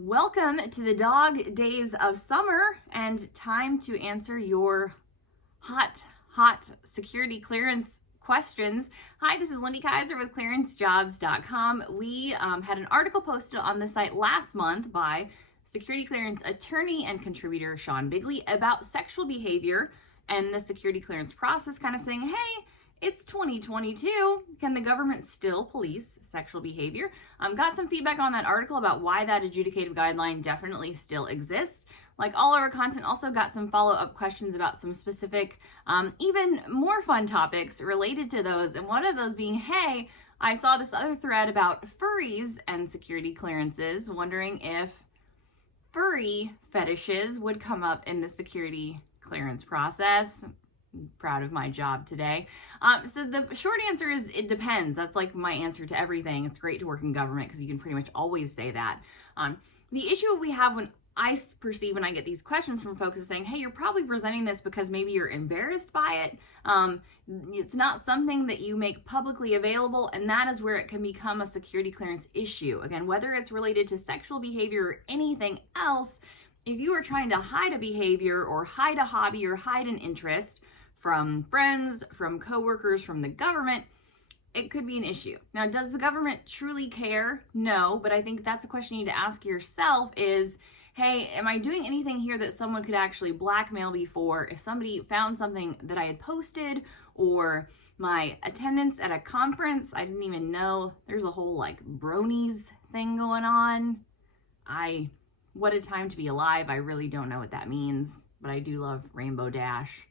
Welcome to the dog days of summer and time to answer your hot security clearance questions. Hi, this is Lindy Kaiser with clearancejobs.com. We had an article posted on the site last month by security clearance attorney and contributor Sean Bigley about sexual behavior and the security clearance process, kind of saying, hey, it's 2022. Can the government still police sexual behavior? Got some feedback on that article about why that adjudicative guideline definitely still exists. Like all of our content, also got some follow-up questions about some specific, even more fun topics related to those. And one of those being, hey, I saw this other thread about furries and security clearances, wondering if furry fetishes would come up in the security clearance process. Proud of my job today. So the short answer is it depends. That's like my answer to everything. It's great to work in government because you can pretty much always say that. The issue we have when I perceive when I get these questions from folks is saying, hey, you're probably presenting this because maybe you're embarrassed by it. It's not something that you make publicly available, and that is where it can become a security clearance issue. Again, whether it's related to sexual behavior or anything else, if you are trying to hide a behavior or hide a hobby or hide an interest from friends, from coworkers, from the government, it could be an issue. Now, does the government truly care? No, but I think that's a question you need to ask yourself is, hey, am I doing anything here that someone could actually blackmail me for? If somebody found something that I had posted or my attendance at a conference, I didn't even know there's a whole like bronies thing going on. What a time to be alive. I really don't know what that means, but I do love Rainbow Dash,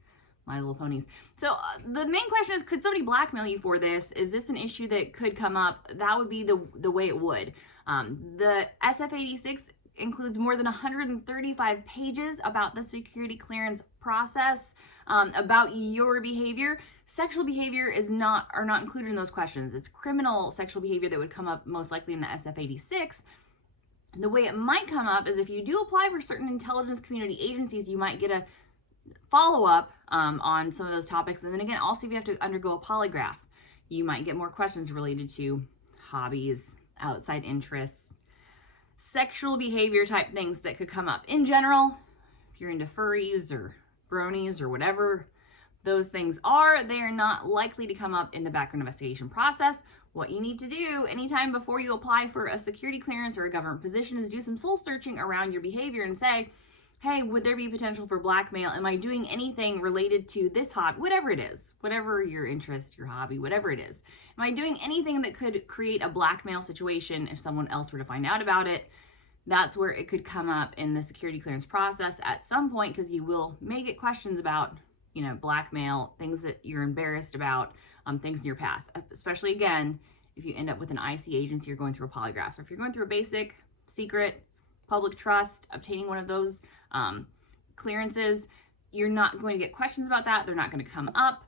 My Little Ponies. So the main question is, could somebody blackmail you for this? Is this an issue that could come up? That would be the way it would. The SF-86 includes more than 135 pages about the security clearance process, about your behavior. Sexual behavior are not included in those questions. It's criminal sexual behavior that would come up most likely in the SF-86. The way it might come up is if you do apply for certain intelligence community agencies, you might get a follow-up on some of those topics. And then again, also if you have to undergo a polygraph, you might get more questions related to hobbies, outside interests, sexual behavior type things that could come up. In general, if you're into furries or bronies or whatever those things are, they are not likely to come up in the background investigation process. What you need to do anytime before you apply for a security clearance or a government position is do some soul searching around your behavior and say, hey, would there be potential for blackmail? Am I doing anything related to this hobby, whatever it is, whatever your interest, your hobby, whatever it is? Am I doing anything that could create a blackmail situation if someone else were to find out about it? That's where it could come up in the security clearance process at some point, because you may get questions about, blackmail, things that you're embarrassed about, things in your past, especially again, if you end up with an IC agency, you're going through a polygraph. If you're going through a basic, secret, public trust, obtaining one of those clearances, you're not going to get questions about that. They're not going to come up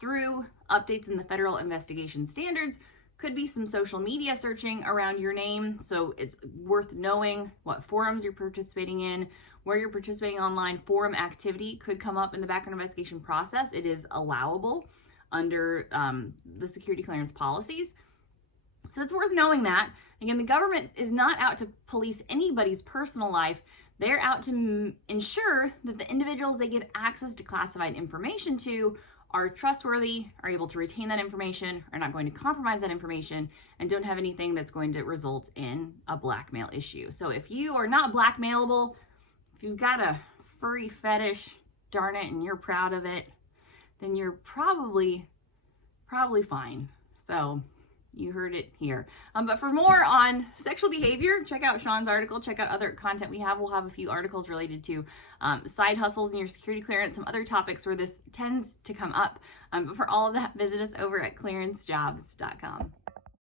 through updates in the federal investigation standards. Could be some social media searching around your name. So it's worth knowing what forums you're participating in, where you're participating online. Forum activity could come up in the background investigation process. It is allowable under the security clearance policies. So it's worth knowing that. Again, the government is not out to police anybody's personal life. They're out to ensure that the individuals they give access to classified information to are trustworthy, are able to retain that information, are not going to compromise that information, and don't have anything that's going to result in a blackmail issue. So if you are not blackmailable, if you've got a furry fetish, darn it, and you're proud of it, then you're probably fine. So you heard it here. But for more on sexual behavior, check out Sean's article, check out other content we have. We'll have a few articles related to side hustles in your security clearance, some other topics where this tends to come up. But for all of that, visit us over at clearancejobs.com.